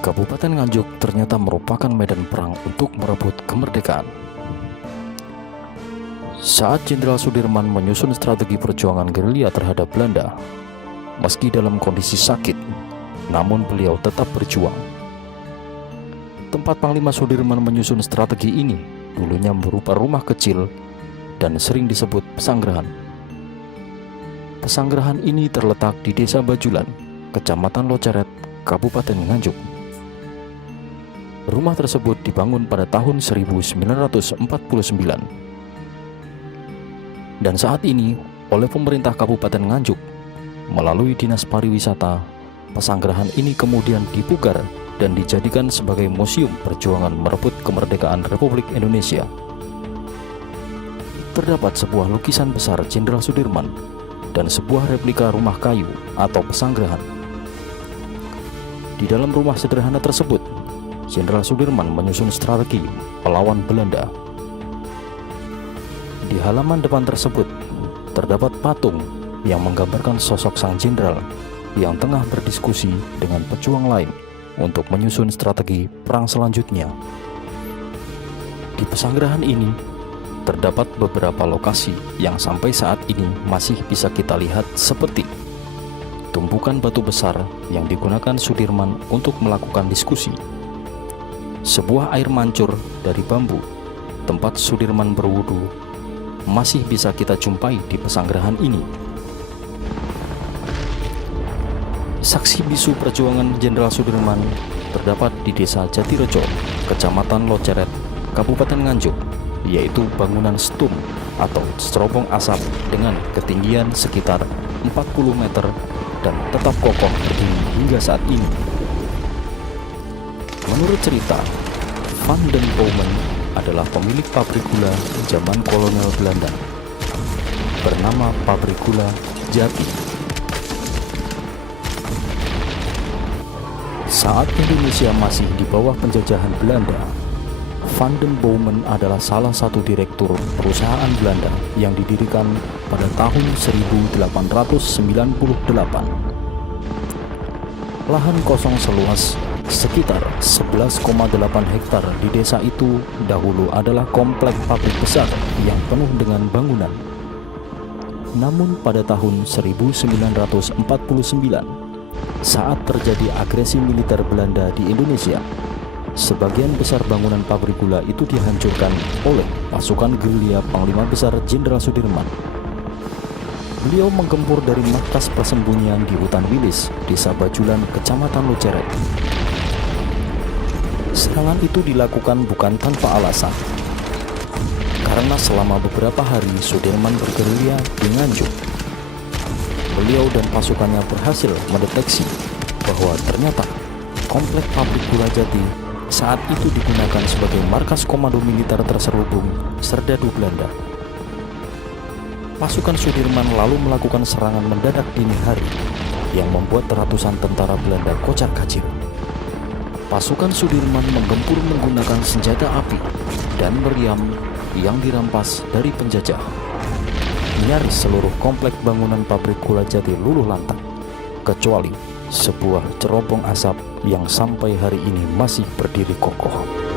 Kabupaten Nganjuk ternyata merupakan medan perang untuk merebut kemerdekaan. Saat Jenderal Sudirman menyusun strategi perjuangan gerilya terhadap Belanda, meski dalam kondisi sakit, namun beliau tetap berjuang. Tempat Panglima Sudirman menyusun strategi ini dulunya berupa rumah kecil dan sering disebut pesanggrahan. Pesanggrahan ini terletak di Desa Bajulan, Kecamatan Loceret, Kabupaten Nganjuk. Rumah tersebut dibangun pada tahun 1949 dan saat ini oleh pemerintah Kabupaten Nganjuk melalui Dinas Pariwisata. Pesanggrahan ini kemudian dipugar dan dijadikan sebagai museum perjuangan merebut kemerdekaan Republik Indonesia. Terdapat sebuah lukisan besar Jenderal Sudirman dan sebuah replika rumah kayu atau pesanggrahan. Di dalam rumah sederhana tersebut, Jenderal Sudirman menyusun strategi melawan Belanda. Di halaman depan tersebut terdapat patung yang menggambarkan sosok sang jenderal yang tengah berdiskusi dengan pejuang lain untuk menyusun strategi perang selanjutnya. Di pesanggrahan ini terdapat beberapa lokasi yang sampai saat ini masih bisa kita lihat, seperti tumpukan batu besar yang digunakan Sudirman untuk melakukan diskusi, sebuah air mancur dari bambu tempat Sudirman berwudu masih bisa kita jumpai di pesanggrahan ini. Saksi bisu perjuangan Jenderal Sudirman terdapat di Desa Jatirejo, Kecamatan Loceret, Kabupaten Nganjuk, yaitu bangunan stum atau cerobong asap dengan ketinggian sekitar 40 meter dan tetap kokoh berdiri hingga saat ini. Menurut cerita, Van den Boomen adalah pemilik pabrik gula zaman kolonial Belanda bernama Pabrik Gula Jati. Saat Indonesia masih di bawah penjajahan Belanda, Van den Boomen adalah salah satu direktur perusahaan Belanda yang didirikan pada tahun 1898. Lahan kosong seluas sekitar 11,8 hektar di desa itu dahulu adalah komplek pabrik besar yang penuh dengan bangunan. Namun pada tahun 1949, saat terjadi agresi militer Belanda di Indonesia, sebagian besar bangunan pabrik gula itu dihancurkan oleh pasukan gerilya Panglima Besar Jenderal Sudirman. Beliau menggempur dari markas persembunyian di hutan Wilis, Desa Bajulan, Kecamatan Loceret. Serangan itu dilakukan bukan tanpa alasan, karena selama beberapa hari Sudirman bergerilya di Nganjuk. Beliau dan pasukannya berhasil mendeteksi bahwa ternyata komplek pabrik gula Jati saat itu digunakan sebagai markas komando militer terselubung Serdadu Belanda. Pasukan Sudirman lalu melakukan serangan mendadak dini hari yang membuat ratusan tentara Belanda kocar-kacir. Pasukan Sudirman menggempur menggunakan senjata api dan meriam yang dirampas dari penjajah. Nyaris seluruh komplek bangunan pabrik gula Jati luluh lantak, kecuali sebuah cerobong asap yang sampai hari ini masih berdiri kokoh.